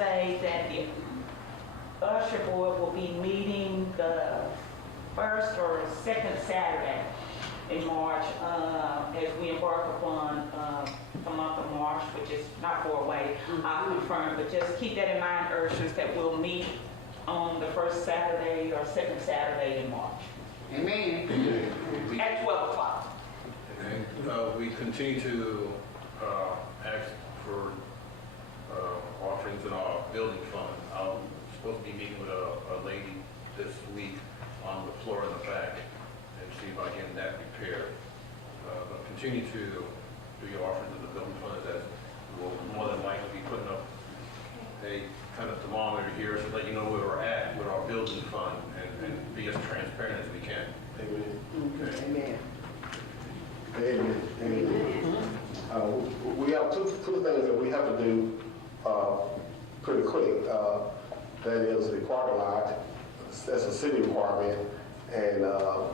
say that the usher board will be meeting the first or second Saturday in March as we embark upon the month of March, which is not far away. I'll confirm, but just keep that in mind, ushers, that we'll meet on the first Saturday or second Saturday in March Amen. at 12 o'clock. Okay. We continue to ask for offerings in our building fund. I'm supposed to be meeting with a lady this week on the floor in the back and see about getting that repaired. But continue to do your offerings in the building fund, as we'll more than likely be putting up a kind of thermometer here to let you know where we're at with our building fund and be as transparent as we can. Amen. Okay. Amen. Amen. We have two things that we have to do pretty quick. That is the parking lot. That's a city requirement, and the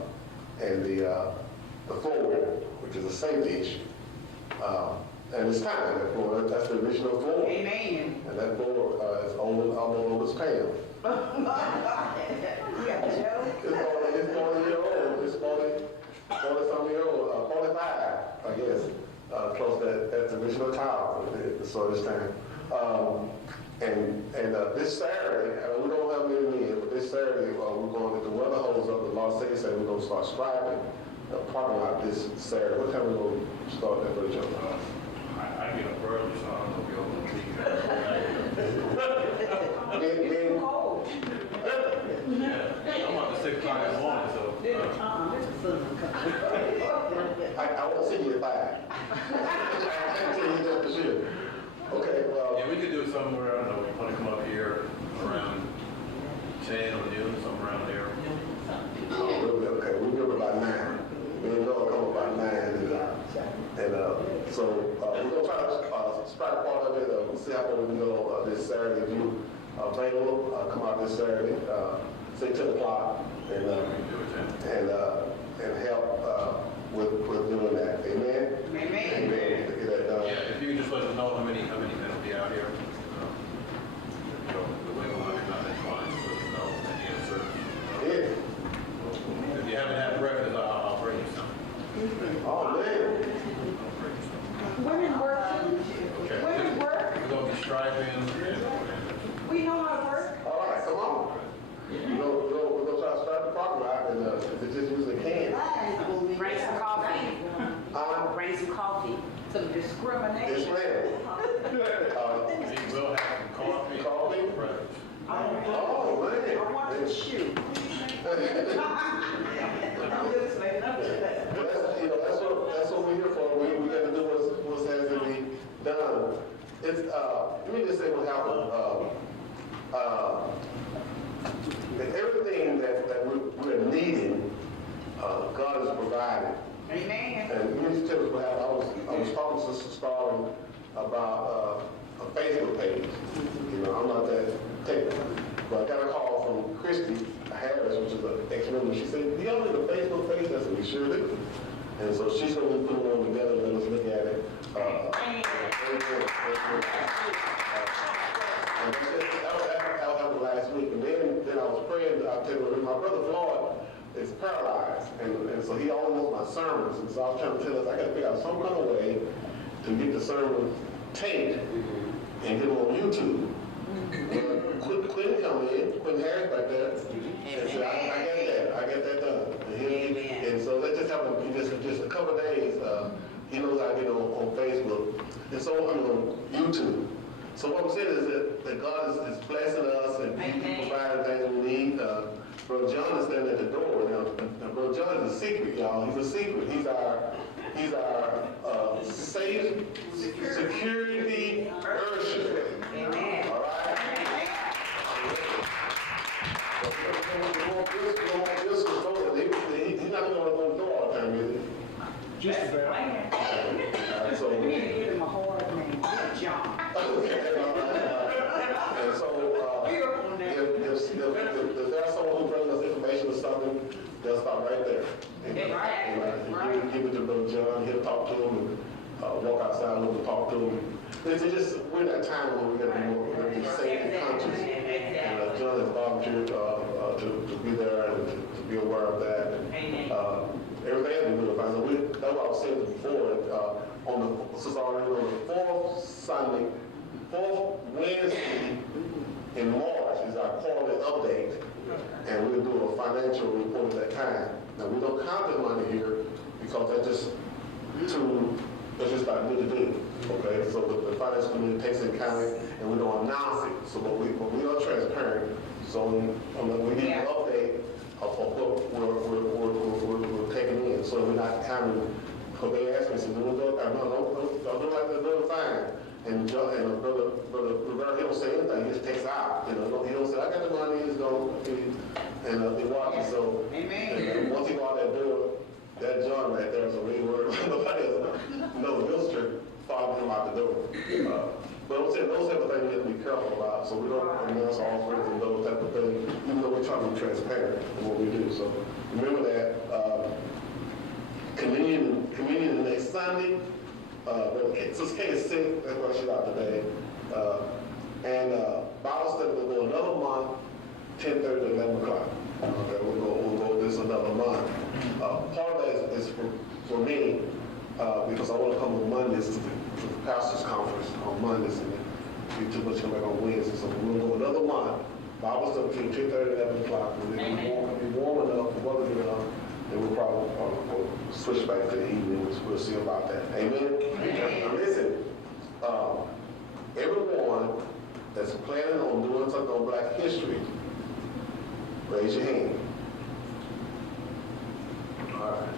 floor, which is a safety issue. And it's time. That floor, that's the original floor. Amen. And that floor is almost Pam. Yeah, Joe. It's 40 years old. It's 40-some year old, 45, I guess. Close to that original tile. So this time. And this Saturday, we don't have many men, but this Saturday we're going to get the weather hose up. The law says we're going to start striping the parking lot this Saturday. What time are we going to start that for the jump? I get up early, so I don't know if you'll Men, Cold. Yeah, I'm up to 6 o'clock in the morning, so. I won't see you at 5. I can't tell you that for sure. Okay, well. Yeah, we could do it somewhere, I don't know, we want to come up here around 10 or noon, somewhere around there. Okay, we'll give it about 9. We'll go come about 9, so we're gonna try to start part of it. We'll see how far we can go this Saturday. If you available, come out this Saturday, say 10 o'clock, and help with doing that. Amen. Amen. Amen. To get that done. Yeah, if you could just let us know how many men will be out here. The way we're looking at that's fine, so there's no answer. Yeah. If you haven't had breakfast, I'll bring you some. Oh man. Women work. Okay. Women work. We're gonna be striping and We know how to work. All right, come on. We're gonna try to start the parking lot, and if it just use a can. Bring some coffee. Bring some coffee. Some Yes, discrimination. ma'am. we will have some coffee. Coffee? Breakfast. Oh man. I want to shoot. I'm just saying. That's what we're here for. We got to do what has to be done. It's let me just say what happened. Everything that we're needing, God has provided. Amen. And let me just tell you what happened. I was talking to Sister Starling about a Facebook page. You know, I'm not that technical, but I got a call from Christy Harris, which is an ex-member. She said, "Do y'all need a Facebook page?" I said, "We sure do." And so she's going to be putting one together and let us look at it. That happened last week. And then I was praying. I tell you, my brother Floyd is paralyzed, and so he almost my sermons. And so I was trying to tell us I got to figure out some kind of way to get the sermon taped and get them on YouTube. Quentin come in, Quentin Harris back there, and said, I got that done. And so that just happened just a couple of days. He knows how to get on Facebook, and so on YouTube. So what I'm saying is that God is blessing us and providing things we need. Brother John is standing at the door now. Brother John is a secret, y'all. He's a secret. He's our safe security usher. Amen. All right. He's not going to go to the door all the time, is he? Just So, We need to give him a hard name. John. and so, if there's someone who brings us information or something, they'll stop right there. And give it to Brother John. He'll talk to him and walk outside a little, talk to him. It's just, we're in that time where we gotta be more, we gotta be safe and conscious. And John has volunteered to be there and to be aware of that. And, everything has been really fine. So that's what I was saying before, this is already on the fourth Wednesday in March is our quarterly update. And we'll do a financial report at that time. Now, we don't count the money here because that's just not good to do. Okay, so the finance committee takes it in county and we don't announce it. So, but we are transparent. So we give an update of what we're taking in. So we're not having, because they ask me, so don't do like they're doing fine. And brother Rivera, he don't say anything, he just takes out. He don't say, I got the money, he's going, and they watch it. So, and once he go out that door, that John right there, so we ain't worried about nobody else. No, the district following him out the door. But I'm saying those type of things we have to be careful about, so we don't announce offerings and those type of things, even though we're trying to be transparent in what we do. So remember that. Communion next Sunday. Sister Kate is sick, that's why she's out today. And Bible study will go another month, 10:30 to 11 o'clock. Okay, we'll go this another month. Part of that is for me, because I want to come on Mondays to the pastor's conference on Mondays and be too much come back on Wednesday. So we'll go another month. Bible study between 10:30 and 11 o'clock. It'll be warm enough, the weather good enough, and we'll probably switch back to the evenings. We'll see about that. Amen? Now listen, everyone that's planning on doing something on Black History, raise your hand. All right.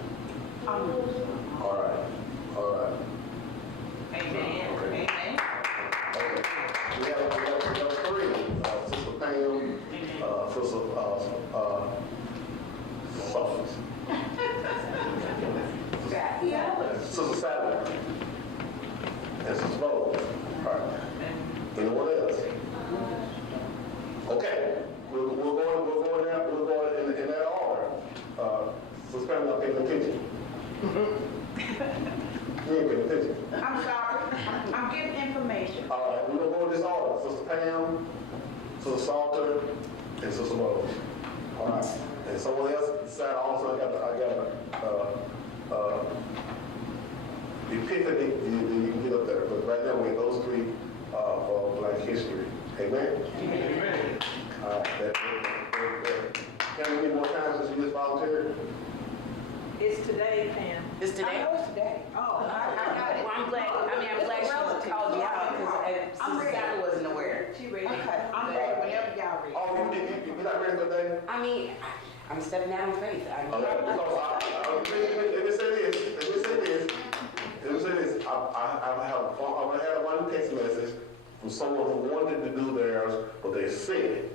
Amen. Okay. Amen. Okay. We have three. Sister Pam, Sister Sally, and Sister Bo. All right. Anyone else? Okay. We're going in that order. Sister Pam not paying attention. You ain't paying attention. I'm sorry. I'm getting information. All right, we're gonna go in this order. Sister Pam, Sister Salter, and Sister Rose. All right. And someone else decided also I got Epiphany, you can get up there. But right now we have those three for Black History. Amen? Amen. All right, can we get more time since you just volunteered? It's today, Pam. It's today? I know it's today. Oh, I got it. Well, I'm glad she called you out because Sister Sally wasn't aware. She ready. Okay, I'm ready whenever y'all ready. Oh, you not ready for the day? I mean, I'm stepping out on faith. Let me say this. I had one text message from someone who wanted to do theirs, but they're sick.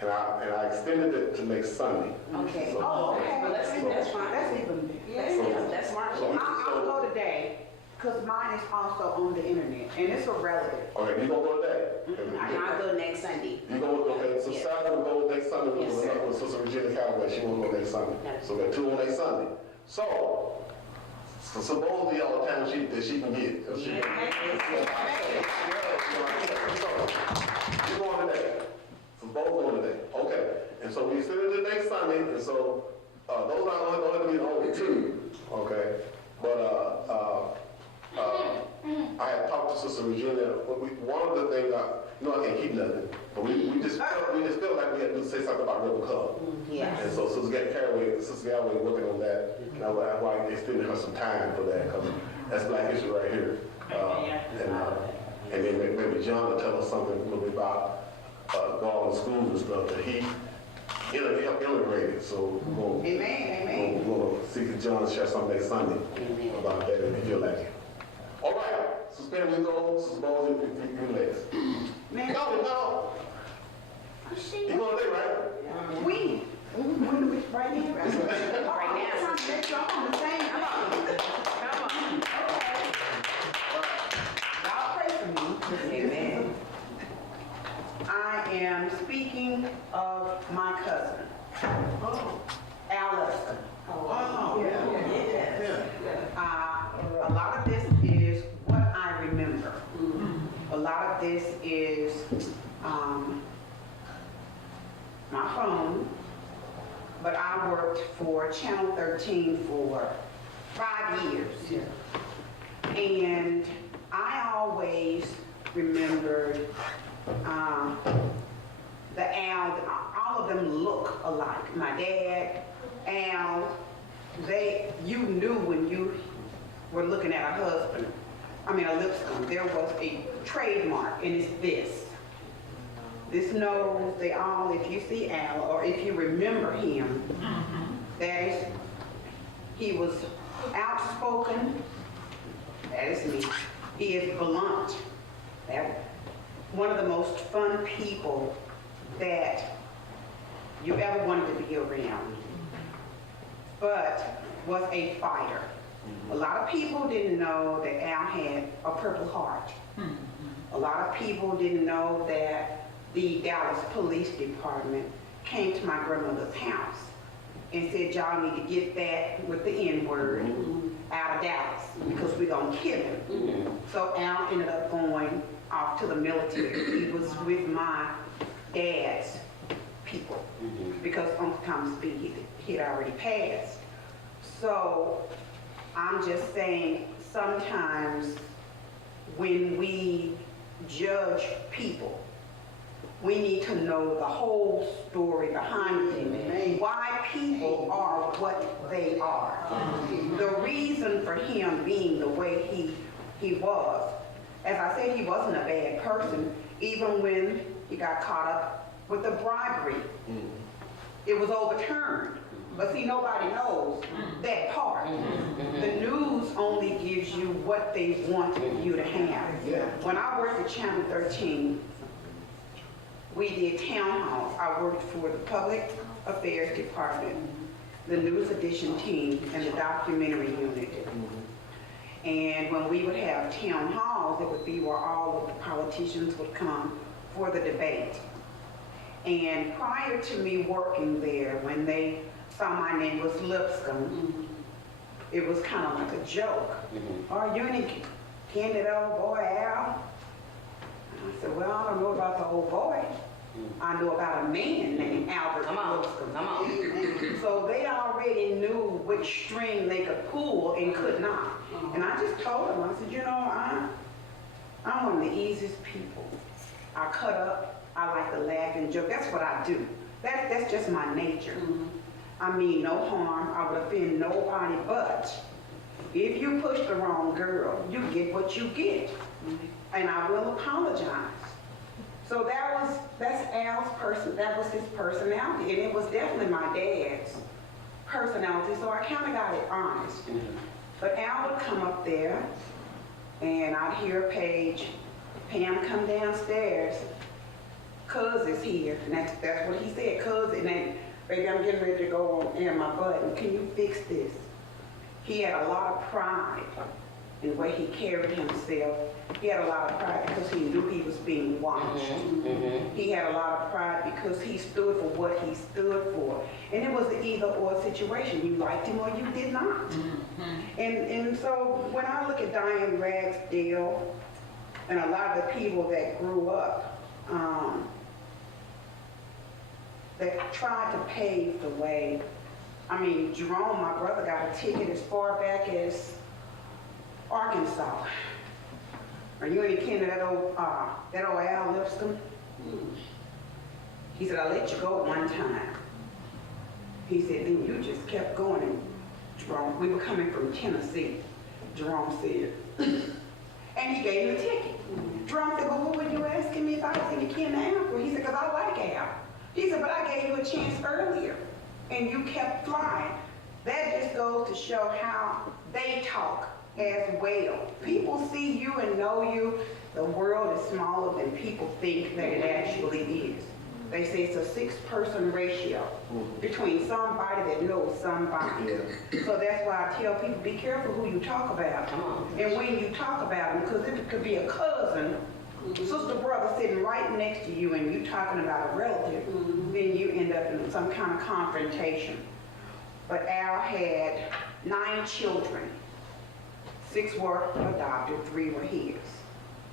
And I extended it to next Sunday. Okay. So- Oh, okay. Well, that's fine. That's even better. That's smart. So- I'll go today, because mine is also on the internet, and it's a relative. Okay, you gonna go today? I'll go next Sunday. You go, okay, so Yes. Saturday we'll go next Sunday Yes, sir. with Sister Regina Callaway. She won't go next Sunday. Yes. So we got two on next Sunday. So supposedly all the time that she can get. If she You're going today. So both going today. Okay. And so we send it to next Sunday, and so those are going to have to be the only two. Okay. But I had talked to Sister Regina. One of the things, I can't keep nothing, but we just felt like we had to say something about Rebel Cub. Yes. And so Sister Galloway working on that, and that's why I extended her some time for that, because that's Black history right here. And then maybe John will tell us something a little bit about going to schools and stuff that he integrated. So we're going to see if John share something next Sunday about that if you feel like it. All right, suspend we go, suppose you next. Man, No. You going today, right? we right here. Right now. I'm trying to make sure I'm on the same. Come on. Okay. Y'all pray for me. Amen. I am speaking of my cousin, Alice. A lot of this is what I remember. with Channel 13 for 5 years. And I always remembered the Al, all of them look alike. My dad, Al, you knew when you were looking at a Lipscomb, there was a trademark, and it's this. This nose, if you see Al, or if you remember him, he was outspoken. That is me. He is blunt. One of the most fun people that you ever wanted to be around, but was a fighter. A lot of people didn't know that Al had a Purple Heart. A lot of people didn't know that the Dallas Police Department came to my grandmother's house and said, y'all need to get that with the N-word out of Dallas because we're gonna kill him. So Al ended up going off to the military. He was with my dad's people because Uncle Thomas B, he had already passed. So I'm just saying, sometimes when we judge people, we need to know the whole story behind them, why people are what they are. The reason for him being the way he was, as I said, he wasn't a bad person, even when he got caught up with the bribery. It was overturned. But see, nobody knows that part. The news only gives you what they want you to have. When I worked at Channel 13, we did town halls. I worked for the Public Affairs Department, the News Edition team, and the documentary unit. And when we would have town halls, it would be where all of the politicians would come for the debate. And prior to me working there, when they saw my name was Lipscomb, it was kind of like a joke. Are you any kin to that old boy, Al? And I said, well, I don't know about the old boy. I know about a man named Albert Lipscomb. So they already knew which string they could pull and could not. And I just told them, I said, you know, I'm one of the easiest people. I cut up, I like to laugh and joke. That's what I do. That's just my nature. I mean no harm, I would offend nobody, but if you push the wrong girl, you get what you get. And I will apologize. So that's Al's that was his personality, and it was definitely my dad's personality, so I kind of got it honest. But Al would come up there, and I'd hear Pam come downstairs, cuz is here, and that's what he said, cuz, and then, baby, I'm getting ready to go on my button, can you fix this? He had a lot of pride in the way he carried himself. He had a lot of pride because he knew he was being watched. He had a lot of pride because he stood for what he stood for. And it was an either or situation. You liked him or you did not. And so when I look at Diane Ragsdale and a lot of the people that grew up, that tried to pave the way. I mean, Jerome, my brother, got a ticket as far back as Arkansas. Are you any kin to that old Al Lipscomb? He said, I let you go one time. He said, then you just kept going. And Jerome, we were coming from Tennessee, Jerome said. And he gave me a ticket. Jerome said, well, what were you asking me if I was any kin to Al? Well, he said, because I like Al. He said, but I gave you a chance earlier, and you kept flying. That just goes to show how they talk as well. People see you and know you. The world is smaller than people think that it actually is. They say it's a 6-person ratio between somebody that knows somebody. So that's why I tell people, be careful who you talk about. And when you talk about them, because it could be a cousin, sister, brother sitting right next to you and you talking about a relative, then you end up in some kind of confrontation. But Al had 9 children. 6 were adopted, 3 were his,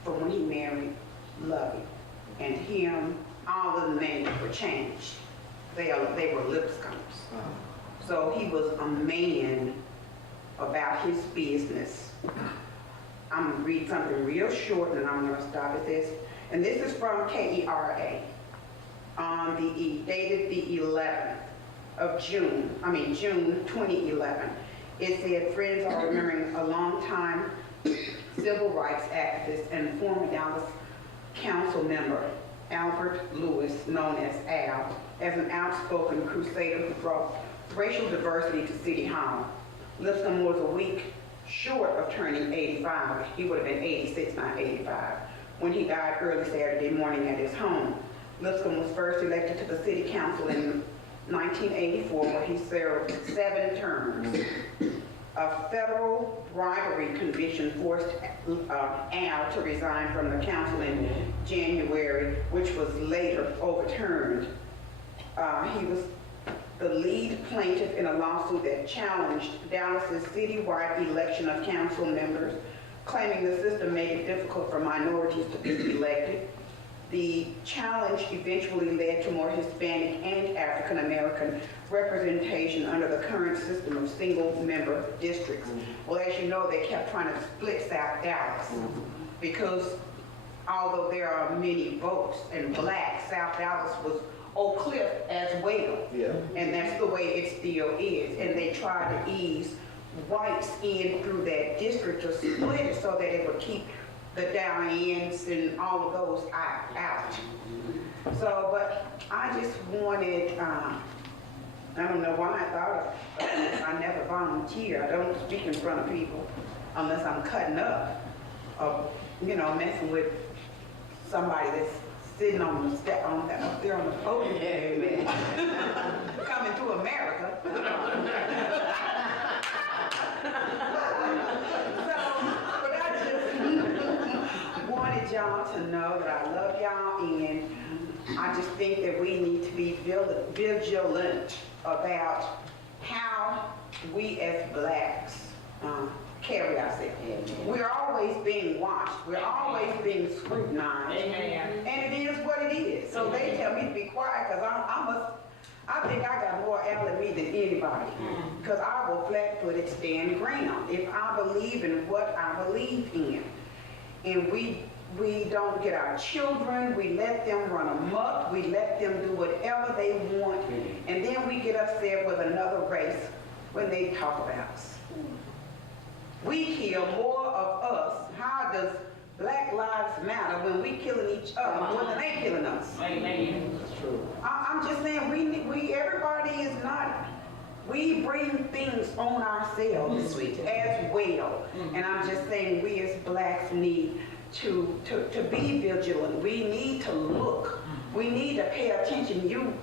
from when he married Lovey. And him, all of the names were changed. They were Lipscombs. So he was a man about his business. I'm gonna read something real short and I'm gonna stop at this. And this is from KERA on dated the 11th of June 2011. It said, friends are remembering a longtime civil rights activist and former Dallas council member, Albert Lewis, known as Al, as an outspoken crusader who brought racial diversity to City Hall. Lipscomb was a week short of turning 85. He would have been 86, not 85, when he died early Saturday morning at his home. Lipscomb was first elected to the city council in 1984, where he served 7 terms. A federal bribery conviction forced Al to resign from the council in January, which was later overturned. He was the lead plaintiff in a lawsuit that challenged Dallas's citywide election of council members, claiming the system made it difficult for minorities to be elected. The challenge eventually led to more Hispanic and African American representation under the current system of single-member districts. Well, as you know, they kept trying to split South Dallas because although there are many votes and black, South Dallas was Oak Cliff as well. Yeah. And that's the way it still is. And they tried to ease whites in through that district to split it so that it would keep the Dianes and all of those out. So, but I just wanted, I don't know why I thought of, I never volunteer. I don't speak in front of people unless I'm cutting up or, messing with somebody that's sitting on the step up there on the podium. Amen. Coming to America. But I just wanted y'all to know that I love y'all, and I just think that we need to be vigilant about how we as blacks carry ourselves. We're always being watched. We're always being scrutinized. Amen. And it is what it is. So they tell me to be quiet because I think I got more L in me than anybody. Because I will flat-footed stand ground if I believe in what I believe in. And we don't get our children, we let them run amok, we let them do whatever they want, and then we get upset with another race when they talk about us. We kill more of us. How does Black Lives Matter when we killing each other more than they killing us? Amen. I'm just saying, everybody is not, we bring things on ourselves as well. And I'm just saying, we as blacks need to be vigilant. We need to look. We need to pay attention. You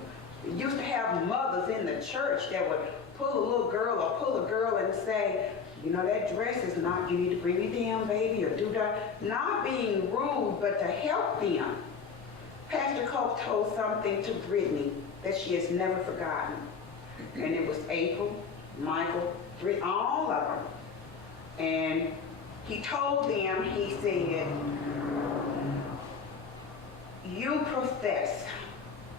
used to have mothers in the church that would pull a little girl or pull a girl and say, that dress is not, you need to bring it down, baby, or do that. Not being rude, but to help them. Pastor Cope told something to Brittany that she has never forgotten. And it was April, Michael, Brittany, all of them. And he told them, he said, you profess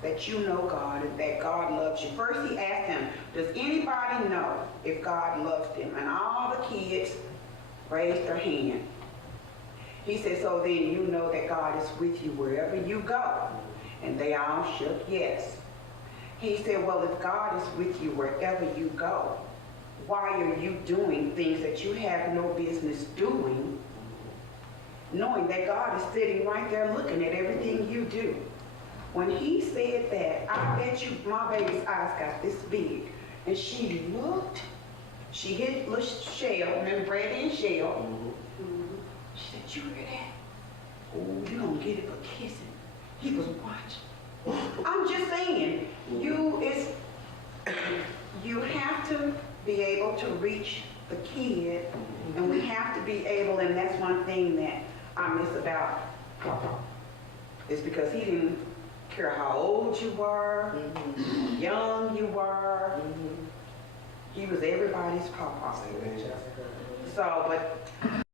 that you know God and that God loves you. First he asked them, does anybody know if God loves them? And all the kids raised their hand. He said, so then you know that God is with you wherever you go. And they all shook yes. He said, well, if God is with you wherever you go, why are you doing things that you have no business doing, knowing that God is sitting right there looking at everything you do? When he said that, I bet you my baby's eyes got this big. And she looked, she hit little Shell, remember Brandy and Shell? She said, you hear that? Oh, you don't get it but kissing. He was watching. I'm just saying, you have to be able to reach the kid, and we have to be able, and that's one thing that I miss about Papa, is because he didn't care how old you were, young you were, he was everybody's Papa. So, but